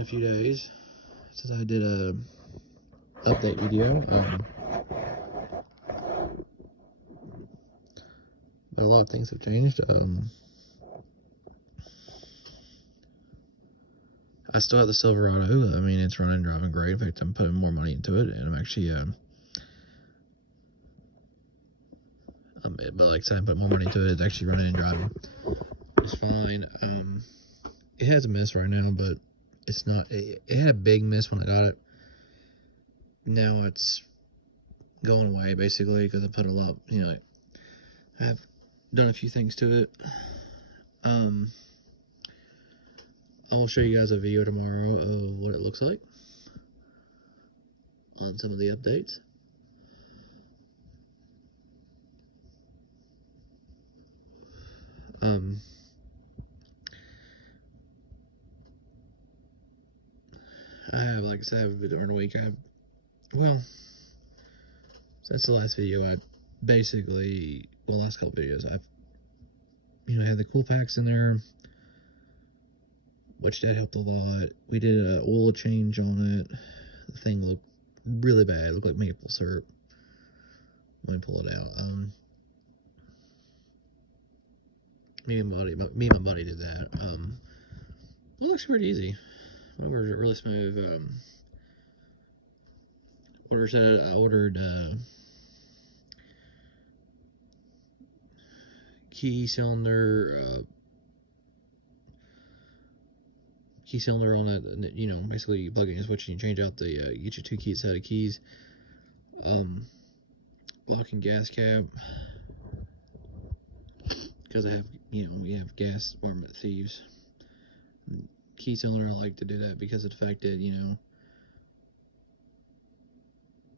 a few days since I did a update video. But a lot of things have changed. I still have the Silverado. I mean, it's running, driving great. In fact, I'm putting more money into it, and I'm actually, but like I said, I put more money into it. It's actually running and driving. It's fine. It has a miss right now, but it's not. It had a big miss when I got it. Now it's going away basically because I put a lot. You know, I've done a few things to it. I will show you guys a video tomorrow of what it looks like on some of the updates. I have, like I said, I've been during a week. Well, since the last video, I basically, well, last couple videos, I've, had the cool packs in there, which that helped a lot. We did an oil change on it. The thing looked really bad. It looked like maple syrup. Let me pull it out. Me and my buddy did that. It looks pretty easy. It was really smooth. I ordered key cylinder on it. Basically you plug in your switch and you change out the you get your 2 set of keys. Locking gas cap, because I have we have gas department thieves. Key cylinder, I like to do that because of the fact that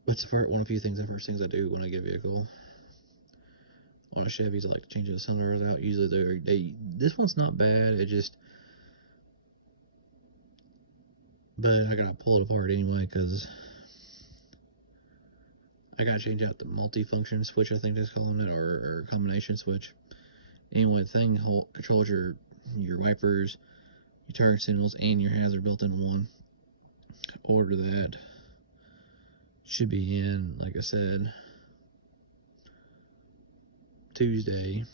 that's one of the first things I do when I get a vehicle. On a Chevys, I like to change the cylinders out. Usually this one's not bad. But I gotta pull it apart anyway because I gotta change out the multi-function switch, I think they're calling it, or combination switch. Anyway, the thing controls your wipers, your turn signals, and your hazard built in one. Order that. Should be in, like I said, Tuesday.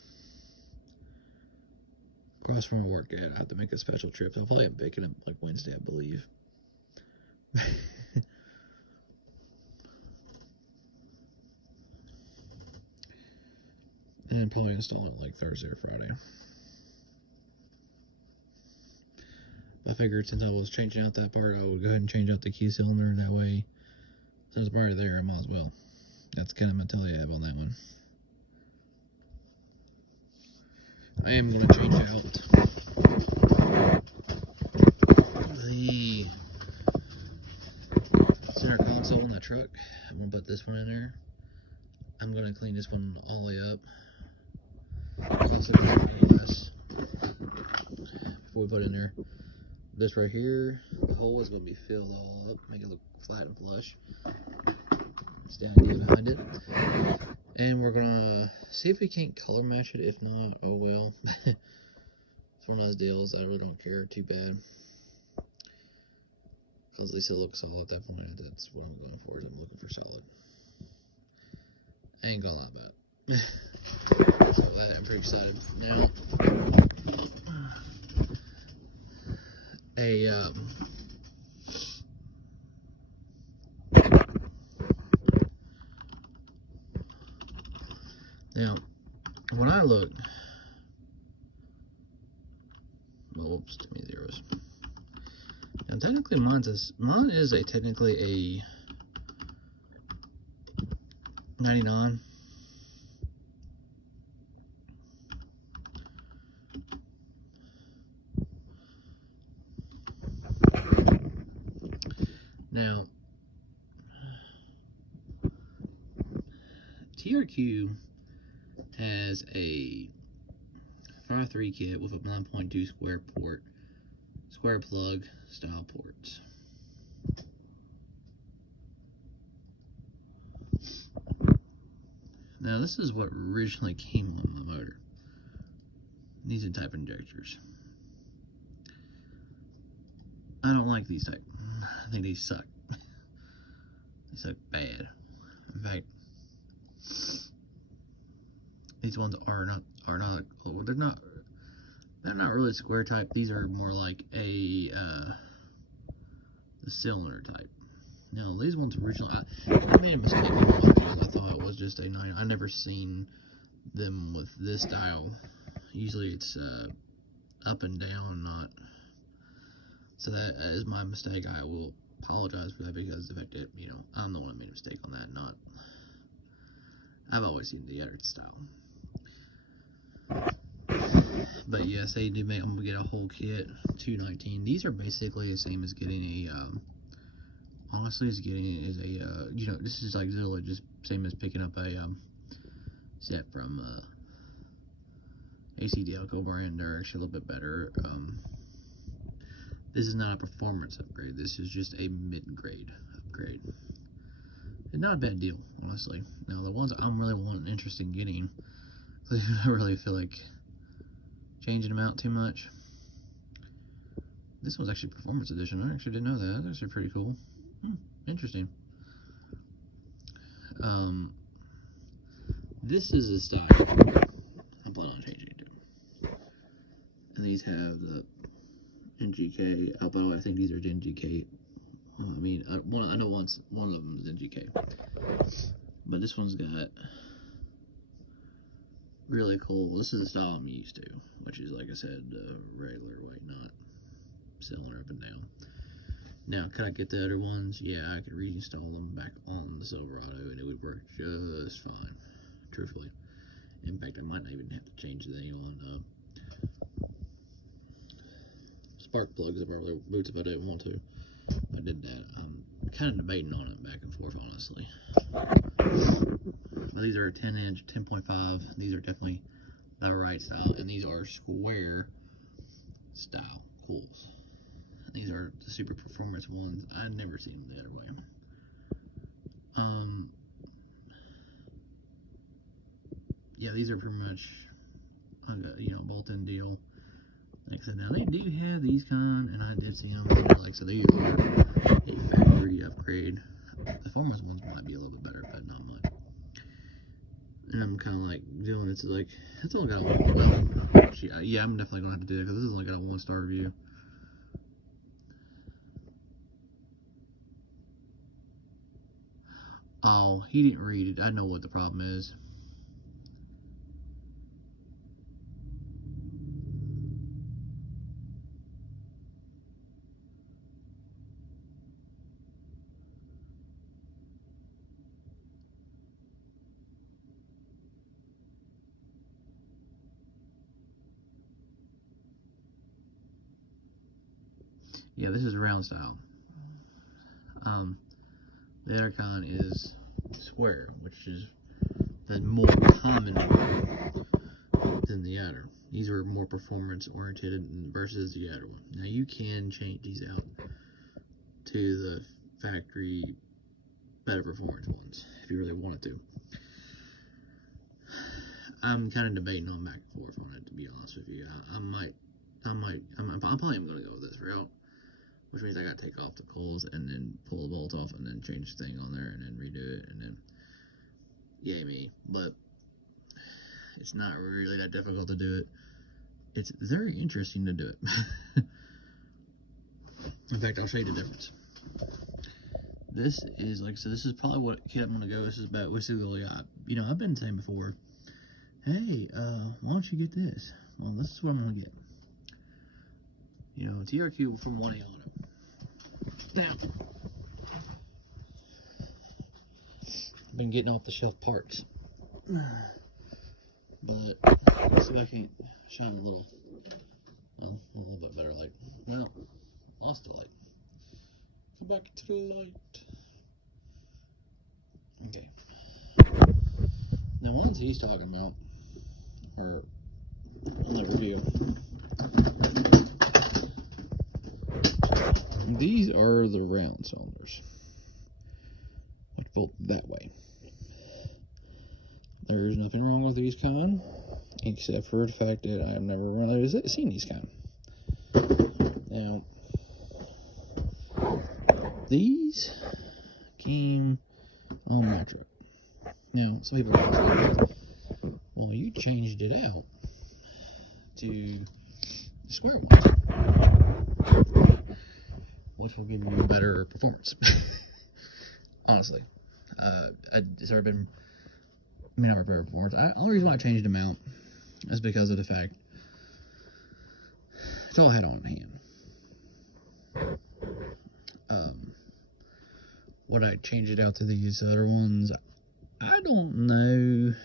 Across from work, I have to make a special trip. I'll probably be picking up like Wednesday, I believe. And I'm probably installing it like Thursday or Friday. I figured since I was changing out that part, I would go ahead and change out the key cylinder. That way, since it's already there, I might as well. That's kind of mentality I have on that one. I am going to change out the center console in the truck. I'm going to put this one in there. I'm going to clean this one all the way up. Also going to clean this before we put it in there. This right here, the hole is going to be filled all up, make it look flat and flush. It's down here behind it. And we're going to see if we can't color match it. If not, oh well. It's one of those deals. I really don't care too bad. Because at least it looks solid at that point. That's what I'm going for, is I'm looking for solid. I ain't gonna lie about it. So that, I'm pretty excited. Now, now, when I look, whoops, too many zeros. Now, technically, mine is technically a 99. Now, TRQ has a 5.3 kit with a 9.2 square plug style ports. Now, this is what originally came on my motor. These are type injectors. I don't like these type. I think they suck. They suck bad. In fact, these ones are not. Oh, they're not really square type. These are more like a the cylinder type. Now these ones originally, I made a mistake on one because I thought it was just a 9. I never seen them with this style. Usually it's up and down, not. So that is my mistake. I will apologize for that because the fact that, you know, I'm the one that made a mistake on that, not. I've always seen the other style. But yes, they do make. I'm gonna get a whole kit, $219. These are basically the same as getting a. Honestly, as getting is a. You know, this is like Zilla, just same as picking up a set from AC Delco brand. They're actually a little bit better. This is not a performance upgrade. This is just a mid-grade upgrade. And not a bad deal, honestly. Now the ones I'm really interested in getting, I really feel like changing them out too much. This one's actually Performance Edition. I actually didn't know that. That's actually pretty cool. Interesting. This is a style I plan on changing to. And these have the NGK. Oh, by the way, I think these are NGK. I mean, I know one of them is NGK. But this one's got really cool. This is the style I'm used to, which is, like I said, regular white knot cylinder up and down. Now, could I get the other ones? Yeah, I could reinstall them back on the Silverado and it would work just fine, truthfully. In fact, I might not even have to change the thing on spark plugs if I really boots if I didn't want to. I did that. I'm kind of debating on it back and forth, honestly. Now, these are a 10-inch, 10.5. These are definitely the right style, and these are square style cools. These are the super performance ones. I've never seen them the other way. Yeah, these are pretty much, you know, bolt-in deal. Like I said, now they do have these kind, and I did see them. Like, so they are a factory upgrade. The performance ones might be a little bit better, but not much. And I'm kind of like doing it. It's like it's only got a 1. Well, yeah, I'm definitely gonna have to do that because this has only got a 1-star review. Oh, he didn't read it. I know what the problem is. Yeah, this is round style. The other kind is square, which is the more common one than the other. These are more performance oriented versus the other one. Now you can change these out to the factory better performance ones if you really wanted to. I'm kind of debating on back and forth on it, to be honest with you. I'm probably am going to go with this route, which means I got to take off the coils and then pull the bolt off and then change the thing on there and then redo it and then yay me. But it's not really that difficult to do it. It's very interesting to do it. In fact, I'll show you the difference. This is, like I said, this is probably what kit I'm going to go. This is about, basically, you know, I've been saying before, hey, why don't you get this? Well, this is what I'm going to get. You know, TRQ from 1A Auto. Now, I've been getting off the shelf parts. But, let's see if I can shine a little, well, a little bit better light. Well, lost the light. Go back to the light. Okay. Now, ones he's talking about are on the review. These are the round cylinders. Like bolt that way. There's nothing wrong with these kind, except for the fact that I've never really seen these kind. Now, these came on my truck. Now, some people are saying, well, you changed it out to square ones, which will give you better performance. Honestly, it's never been, not better performance. The only reason why I changed them out is because of the fact it's all I had on hand. Would I change it out to these other ones? I don't know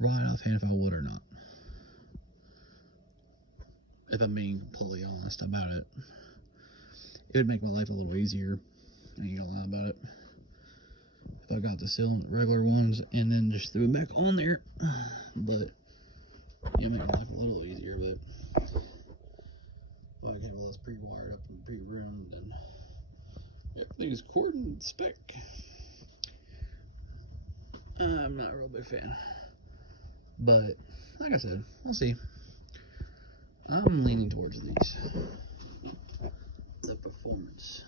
right offhand if I would or not. If I'm being completely honest about it. It would make my life a little easier. I ain't gonna lie about it. If I got the regular ones and then just threw it back on there. But, yeah, make my life a little easier, but if I get all this pre-wired up and pre-runed, then everything is according to spec. I'm not a real big fan. But, like I said, we'll see. I'm leaning towards these. The performance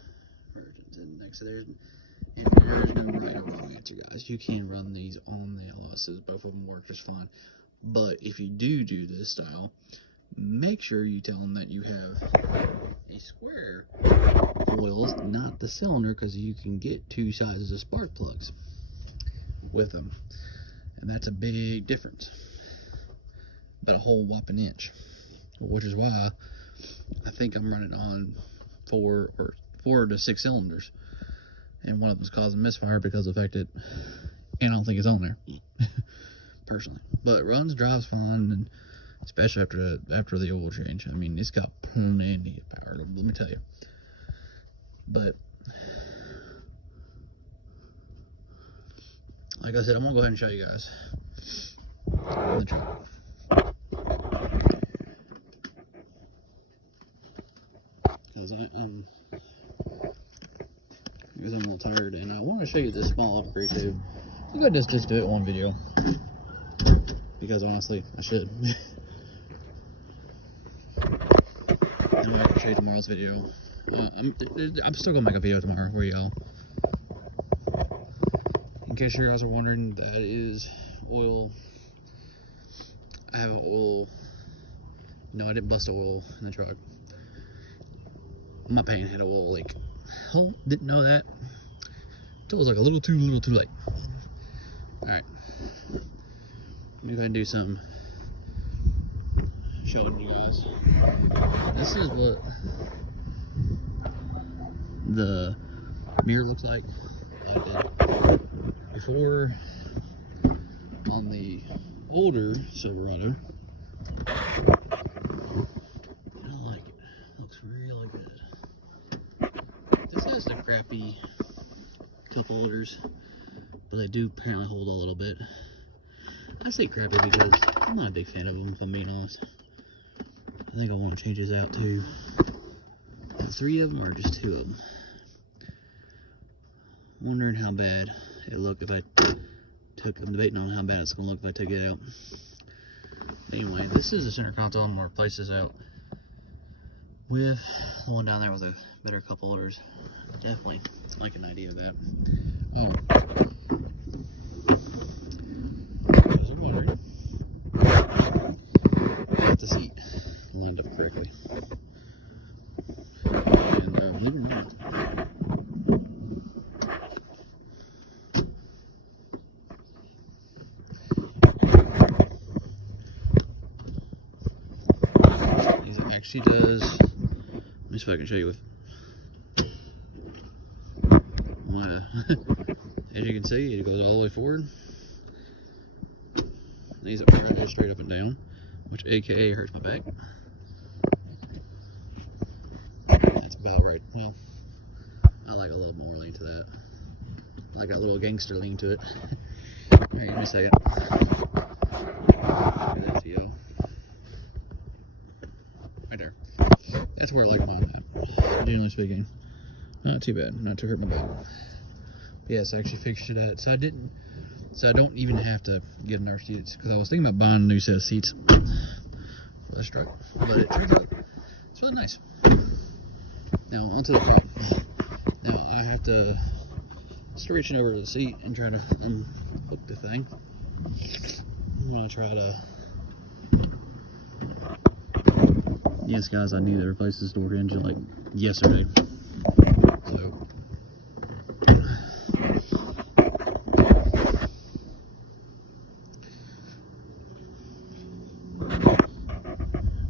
versions. And next to there's no right or wrong answer, guys. You can run these on the LSs. Both of them work just fine. But if you do this style, make sure you tell them that you have a square coils, not the cylinder, because you can get two sizes of spark plugs with them. And that's a big difference. About a whole whopping inch. Which is why I think I'm running on 4 to 6 cylinders. And one of them's causing misfire because of the fact that, and I don't think it's on there. Personally. But runs, drives fine, and especially after the oil change. I mean, it's got plenty of power, let me tell you. But like I said, I'm gonna go ahead and show you guys on the truck. Because I'm a little tired, and I want to show you this small upgrade too. I'm gonna just do it in one video, because honestly, I should. And I can show you tomorrow's video. I'm still gonna make a video tomorrow for y'all. In case you guys are wondering, that is oil. I have oil. No, I didn't bust oil in the truck. My paint had a oil leak. Oh, didn't know that. It was like a little too late. Alright. Let me go ahead and do some showing you guys. This is what the mirror looks like. Before, on the older Silverado. I like it. It looks really good. This has the crappy cup holders, but they do apparently hold a little bit. I say crappy because I'm not a big fan of them, if I'm being honest. I think I want to change this out to 3 of them or just 2 of them. Wondering how bad it'll look if I took, I'm debating on how bad it's going to look if I took it out. Anyway, this is the center console. I'm going to replace this out with the one down there with a better cup holders. Definitely like an idea of that. As I'm wondering, got the seat lined up correctly. And believe it or not, it actually does. Let me see if I can show you with. As you can see, it goes all the way forward. These are right straight up and down, which AKA hurts my back. That's about right. Well, I like a little more lean to that. I like a little gangster lean to it. Alright, give me a second. That's yo. Right there. That's where I like mine at, generally speaking. Not too bad, not to hurt my back. Yes, I actually fixed it at, so I don't even have to get another seats, because I was thinking about buying a new set of seats for this truck, but it turns out it's really nice. Now, onto the top. Now I have to start reaching over to the seat and try to unhook the thing. I'm gonna try to. Yes, guys, I need to replace this door hinge like yesterday. So.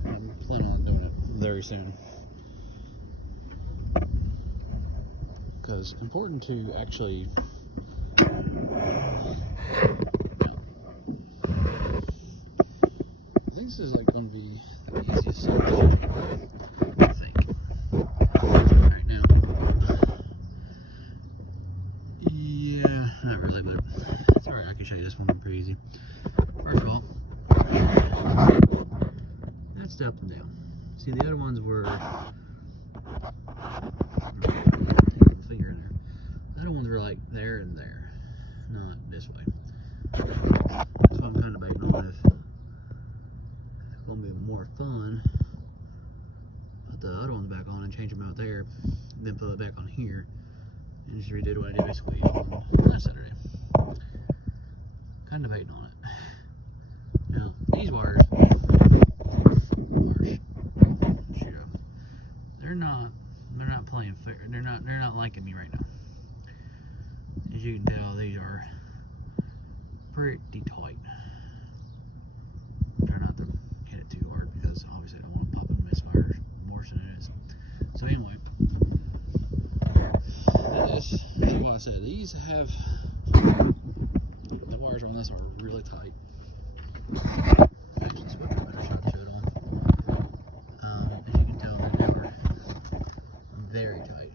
I'm planning on doing it very soon. Because it's important to actually. I think this is like going to be the easiest solution. I think. Right now. Yeah, not really, but it's alright. I can show you this one pretty easy. First of all, that's the up and down. See, the other ones were. Finger in there. The other ones were like there and there, not this way. So I'm kind of debating on if it's going to be more fun. Put the other ones back on and change them out there, then put it back on here, and just redid what I did basically on last Saturday. Kind of hating on it. Now these wires they're not playing fair. They're not liking me right now. As you can tell, these are pretty tight. Try not to hit it too hard because obviously I don't want to pop and misfire more than it is. So anyway, this is what I said. These have the wires on this are really tight. Actually, it's a better shot to show it on. As you can tell, they are very tight.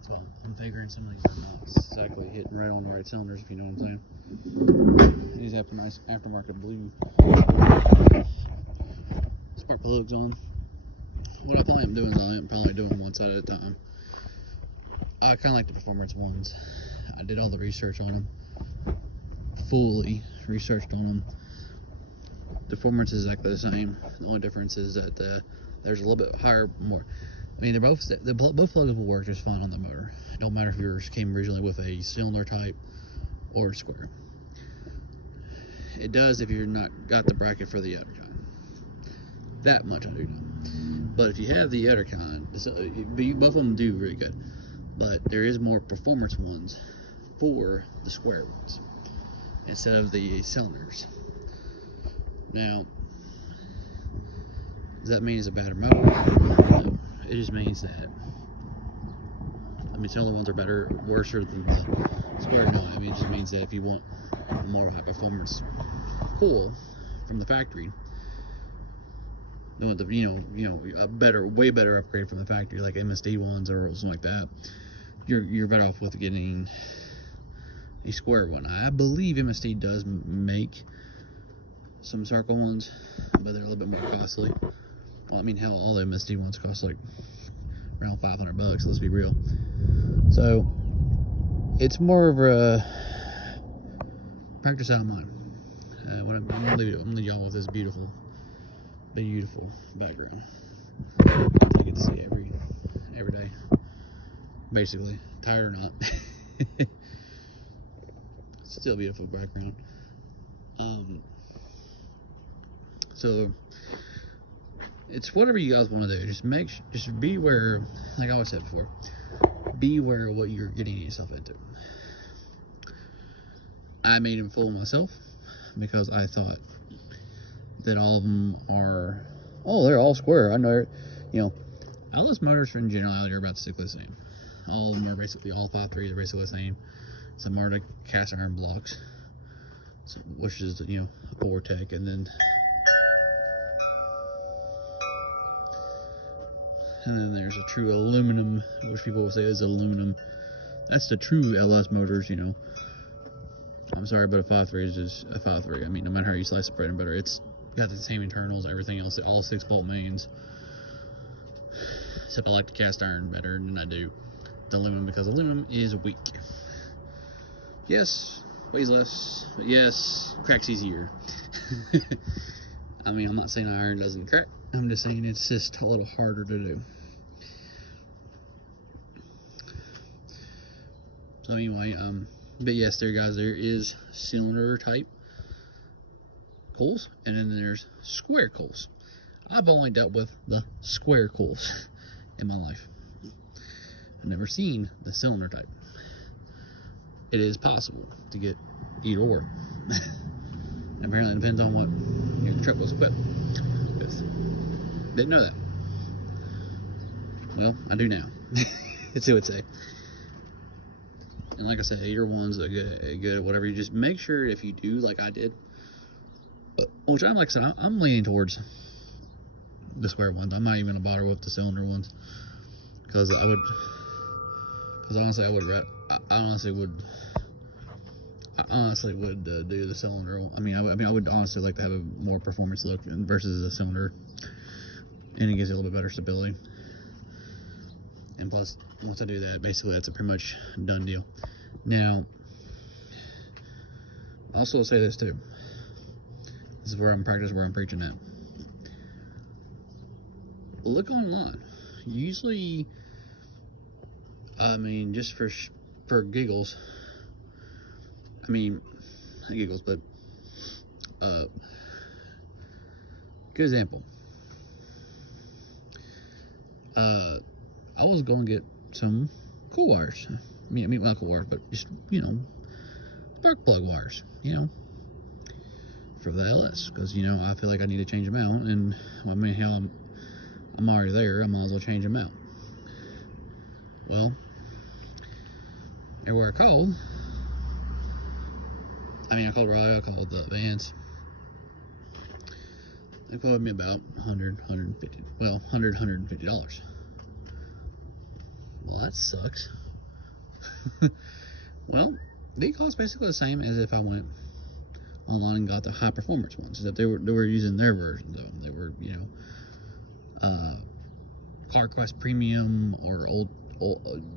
So I'm figuring some of these are not exactly hitting right on the right cylinders, if you know what I'm saying. These have a nice aftermarket blue spark plugs on. What I plan on doing is I'm probably doing one side at a time. I kind of like the performance ones. I did all the research on them, fully researched on them. The performance is exactly the same. The only difference is that there's a little bit higher, more. I mean, both plugs will work just fine on the motor. It don't matter if yours came originally with a cylinder type or square. It does if you're not got the bracket for the other kind. That much I do know. But if you have the other kind, both of them do really good. But there is more performance ones for the square ones instead of the cylinders. Now, does that mean it's a better motor? No. It just means that, I mean, cylinder ones are better, worse than the square. No, I mean, it just means that if you want a more high performance coil from the factory, a better, way better upgrade from the factory, like MSD ones or something like that, you're better off with getting a square one. I believe MSD does make some circle ones, but they're a little bit more costly. Well, I mean, hell, all the MSD ones cost like around $500. Let's be real. So it's more of a practice out of mine. I'm gonna leave y'all with this beautiful background. I get to see every day, basically, tired or not. Still a beautiful background. So it's whatever you guys want to do. Just be aware, like I always said before, be aware of what you're getting yourself into. I made them fool myself because I thought that all of them are, they're all square. I know, all those motors in generality are about basically the same. All of them are basically, all 5.3s are basically the same. Some are the cast iron blocks, which is, a Vortec, and then there's a true aluminum, which people will say is aluminum. That's the true LS motors, I'm sorry, but a 5.3 is just a 5.3. I mean, no matter how you slice the bread and butter, it's got the same internals, everything else, all 6-bolt mains. Except I like the cast iron better than I do the aluminum, because aluminum is weak. Yes, weighs less, but yes, cracks easier. I mean, I'm not saying iron doesn't crack. I'm just saying it's just a little harder to do. So anyway, but yes, there guys, there is cylinder type coils, and then there's square coils. I've only dealt with the square coils in my life. I've never seen the cylinder type. It is possible to get either or. Apparently it depends on what your truck was equipped with. Didn't know that. Well, I do now. That's what I would say. And like I said, either one's a good, whatever. You just make sure if you do like I did, which I'm like I said, I'm leaning towards the square ones. I'm not even gonna bother with the cylinder ones because honestly I honestly would do the cylinder. I mean, I would honestly like to have a more performance look versus a cylinder, and it gives you a little bit better stability. And plus, once I do that, basically that's a pretty much done deal. Now, I'll also say this too. This is where I'm practicing, where I'm preaching at. Look online. Usually, I mean, just for giggles. I mean, not giggles, but good example. I was going to get some cool wires. I mean, not cool wires, but just, you know, spark plug wires, you know, for the LS. Because, you know, I feel like I need to change them out. And, well, I mean, hell, I'm already there. I might as well change them out. Well, everywhere I called, I called Raleigh, I called the Vance. They quoted me about $150. Well, $150. Well, that sucks. Well, they cost basically the same as if I went online and got the high performance ones. Except they were using their versions of them. They were, you know, CarQuest Premium or old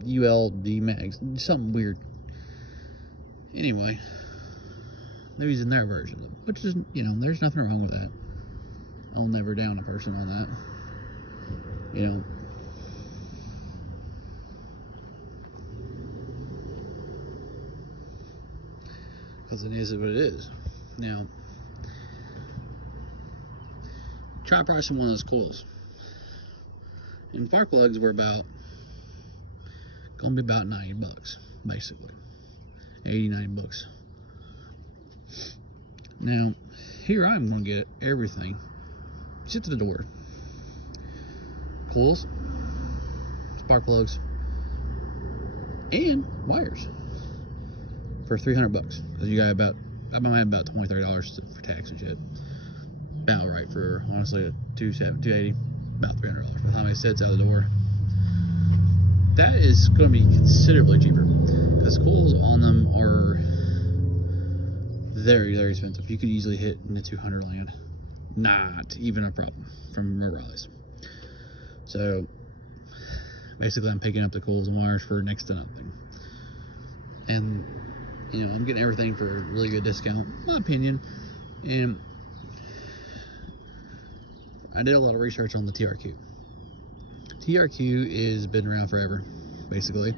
ULD Max, something weird. Anyway, they're using their version of them, which is, you know, there's nothing wrong with that. I'll never down a person on that, you know. Because it is what it is. Now, try pricing one of those coils. And spark plugs were gonna be about $90, basically. 80, 90 bucks. Now, here I'm gonna get everything. Shit to the door. Coils, spark plugs, and wires for $300 because you got I might have about $20-30 for tax and shit. About right for honestly $280, about $300 by the time it sets out the door. That is going to be considerably cheaper because coils on them are very, very expensive. You could easily hit in the 200 land. Not even a problem from Morales. So basically I'm picking up the coils and wires for next to nothing. And, you know, I'm getting everything for a really good discount, in my opinion. And I did a lot of research on the TRQ. TRQ has been around forever, basically.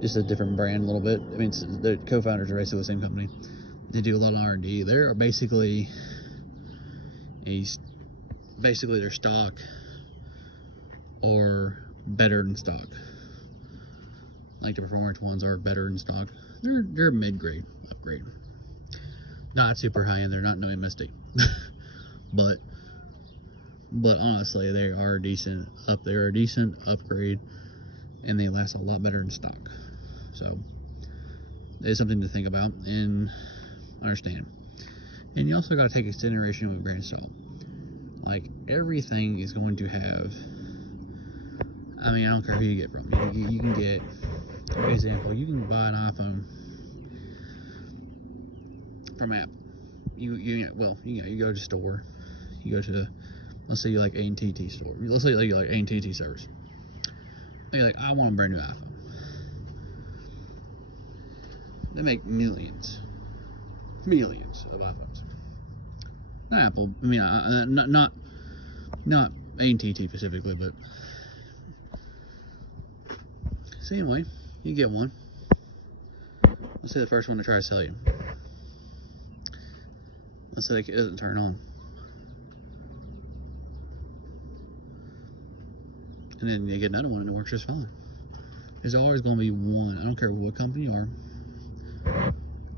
Just a different brand a little bit. I mean, the co-founders are basically the same company. They do a lot of R&D. They're basically their stock or better than stock. Like the performance ones are better than stock. They're mid-grade upgrade. Not super high end. They're not no MSD. but honestly, they are decent up. They're a decent upgrade, and they last a lot better than stock. So it's something to think about and understand. And you also got to take consideration with a grain of salt. Like, everything is going to have, I mean, I don't care who you get from. You can get, for example, you can buy an iPhone from Apple. You go to the store. You go to, let's say you like AT&T store. Let's say you like AT&T service. And you're like, I want a brand new iPhone. They make millions of iPhones. Not Apple. I mean, not AT&T specifically, but so anyway, you get one. Let's say the first one to try to sell you. Let's say it doesn't turn on. And then you get another one and it works just fine. There's always going to be one. I don't care what company you are.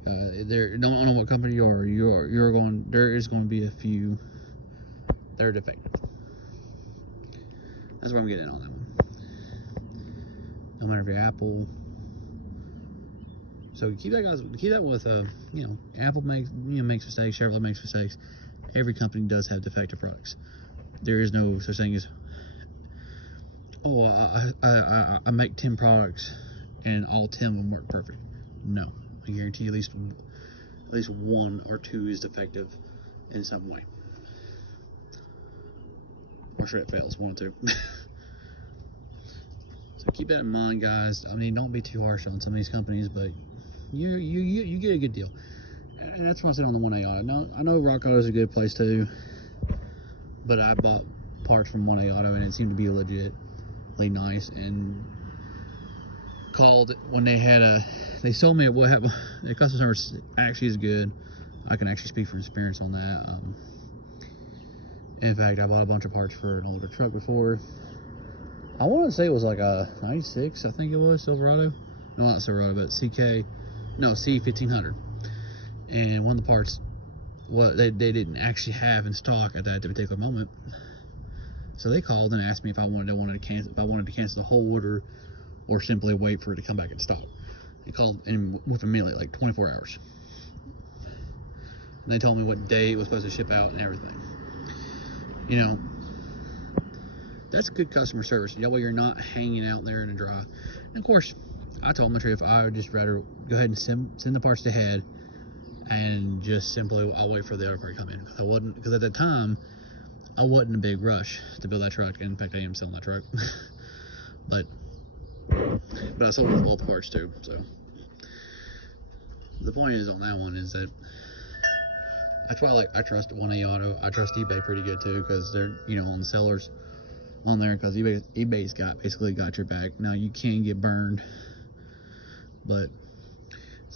Don't know what company you are. There is going to be a few that are defective. That's where I'm getting on that one. No matter if you're Apple. So keep that, guys. Keep that with you know, Apple makes mistakes. Chevrolet makes mistakes. Every company does have defective products. There is no such thing as, oh, I make 10 products and all 10 of them work perfect. No, I guarantee at least one or two is defective in some way, or sure it fails, one or two. So keep that in mind, guys. I mean, don't be too harsh on some of these companies, but you get a good deal, and that's what I said on the 1A Auto. I know Rock Auto is a good place too, but I bought parts from 1A Auto and it seemed to be legitly nice, and called when they sold me what happened. The customer service actually is good. I can actually speak from experience on that. In fact, I bought a bunch of parts for an older truck before. I want to say it was like a 96, I think it was, Silverado. No, not Silverado, but C1500. And one of the parts, they didn't actually have in stock at that particular moment. So they called and asked me if I wanted to cancel the whole order or simply wait for it to come back in stock. They called in with immediately, like 24 hours. And they told me what day it was supposed to ship out and everything. You know, that's good customer service. That way you're not hanging out there in the dry. And of course, I told them if I would just rather go ahead and send the parts ahead and just simply I'll wait for the order to come in. Because at that time I wasn't in a big rush to build that truck. In fact, I am selling that truck. but I sold all the parts too. So the point is on that one is that that's why I trust 1A Auto. I trust eBay pretty good too, because they're, you know, on the sellers on there, because eBay's basically got your back. Now you can get burned, but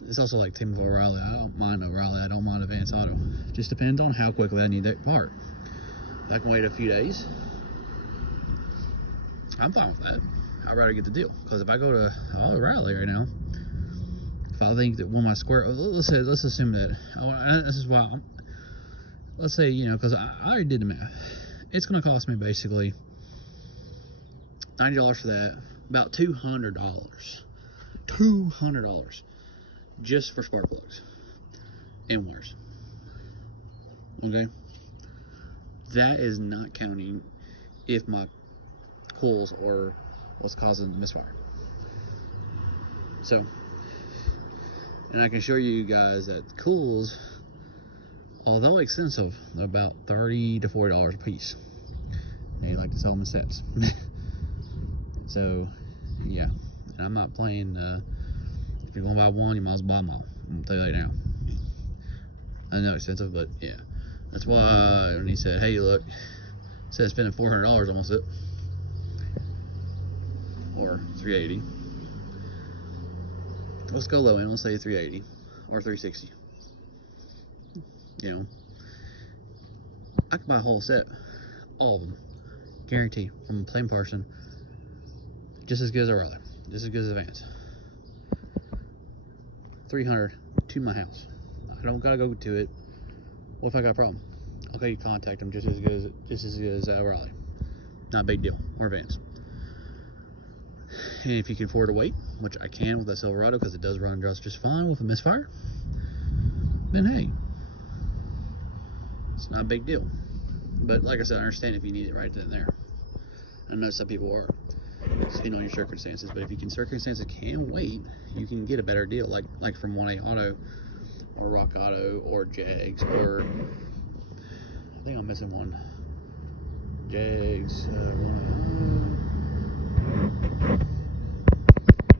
it's also like Tim O'Reilly. I don't mind O'Reilly. I don't mind Advance Auto. Just depends on how quickly I need that part. If I can wait a few days, I'm fine with that. I'd rather get the deal, because if I go to O'Reilly right now, if I think that one of my let's assume that this is why. Let's say, you know, because I already did the math. It's going to cost me basically $90 for that, about $200. $200 just for spark plugs and wires. Okay, that is not counting if my coils are what's causing the misfire. So, and I can show you guys that coils, although expensive, they're about $30 to $40 a piece. They like to sell them in sets. So, yeah. And I'm not playing, if you're going to buy one, you might as well buy them all. I'll tell you that now. I know it's expensive, but yeah. That's why when he said, hey, look, instead of spending $400 almost it, or $380, let's go low end, let's say $380 or $360. You know, I could buy a whole set, all of them, guarantee, from the same person, just as good as O'Reilly, just as good as Advance. $300 to my house. I don't gotta go to it. What if I got a problem? Okay, you contact them just as good as O'Reilly. Not a big deal, or Advance. And if you can afford to wait, which I can with that Silverado because it does run just fine with a misfire, then hey, it's not a big deal. But like I said, I understand if you need it right then and there. I know some people are, depending on your circumstances. But if you circumstances can wait, you can get a better deal, like from 1A Auto or Rock Auto or Jags, or I think I'm missing one. Jags,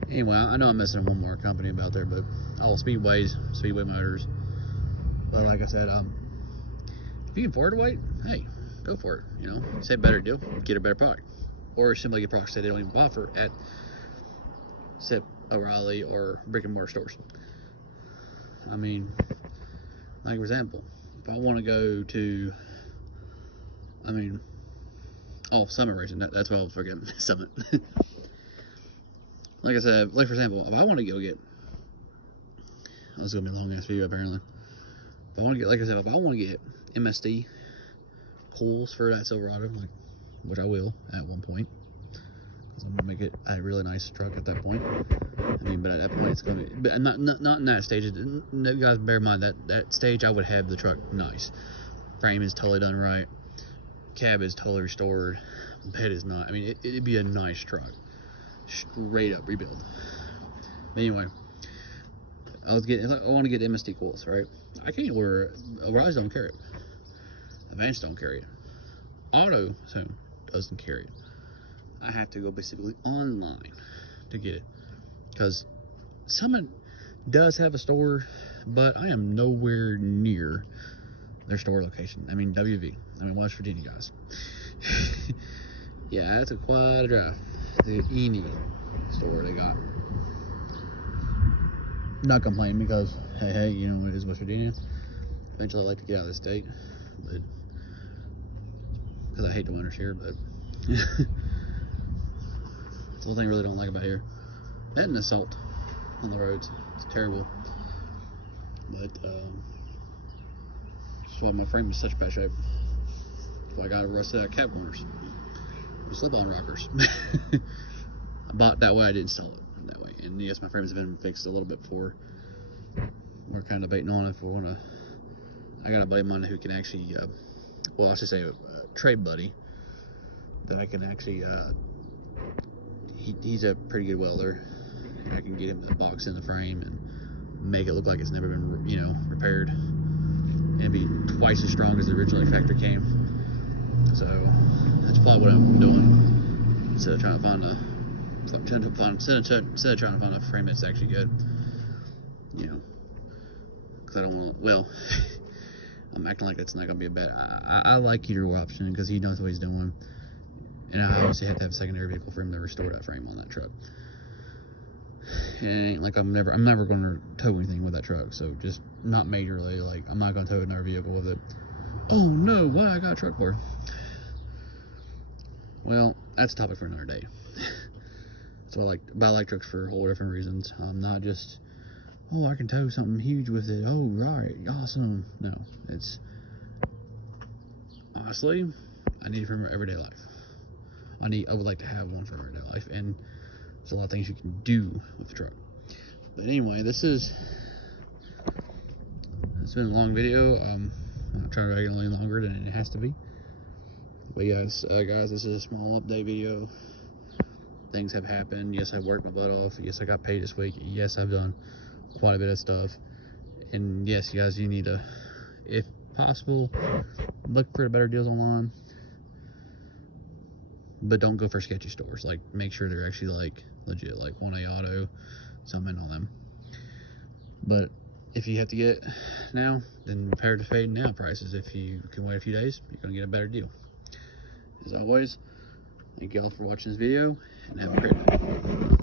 anyway, I know I'm missing one more company about there, but Speedway Motors. But like I said, if you can afford to wait, hey, go for it. You know, say better deal, get a better product, or simply get products that they don't even offer at, say, O'Reilly or brick and mortar stores. I mean, like for example, if I want to go to, I mean, oh, Summit racing. That's what I was forgetting. Summit. Like I said, like for example, if I want to go get, this is gonna be a long ass video apparently. If I want to get, like I said, if I want to get MSD coils for that Silverado, like, which I will at one point, because I'm gonna make it a really nice truck at that point. I mean, but at that point it's gonna be, but not in that stage. No, guys, bear in mind that stage I would have the truck nice. Frame is totally done right. Cab is totally restored. Bed is not. I mean, it'd be a nice truck, straight up rebuild. But anyway, I want to get MSD coils, right? I can't order. Rise don't carry it. Advance don't carry it. Auto Zone doesn't carry it. I have to go basically online to get it, because Summit does have a store, but I am nowhere near their store location. I mean, WV. I mean, West Virginia, guys. Yeah, that's quite a drive. The Eni store they got. Not complaining, because hey, you know, it is West Virginia. Eventually I'd like to get out of the state, but because I hate the winters here. But that's the only thing I really don't like about here. That and the salt on the roads, it's terrible. But that's why my frame is such bad shape. That's why I got rusted out cab corners, slip-on rockers. I bought that way. I didn't install it that way. And yes, my frames have been fixed a little bit before. We're kind of debating on if we want to. I got a buddy of mine who can actually, well, I should say a trade buddy that I can actually. He's a pretty good welder. I can get him a box in the frame and make it look like it's never been, you know, repaired, and be twice as strong as the original factory came. So that's probably what I'm doing, instead of trying to find a. Instead of trying to find a frame that's actually good, you know, because I don't want to, well, I'm acting like that's not going to be a bad, I like either option, because he knows what he's doing, and I obviously have to have a secondary vehicle for him to restore that frame on that truck. And it ain't like I'm never going to tow anything with that truck, so just not majorly, like, I'm not going to tow another vehicle with it. Oh no, what I got a truck for? Well, that's a topic for another day. So I like trucks for whole different reasons. Not just, oh, I can tow something huge with it. Oh, right, awesome. No, it's honestly, I need it for my everyday life. I would like to have one for everyday life, and there's a lot of things you can do with the truck. But anyway, it's been a long video. I'm not trying to make it any longer than it has to be. But yes, guys, this is a small update video. Things have happened. Yes, I worked my butt off. Yes, I got paid this week. Yes, I've done quite a bit of stuff. And yes, you guys, you need to, if possible, look for better deals online. But don't go for sketchy stores. Like, make sure they're actually like legit, like 1A Auto, something on them. But if you have to get now, then prepare to pay now prices. If you can wait a few days, you're gonna get a better deal. As always, thank you all for watching this video, and have a great day.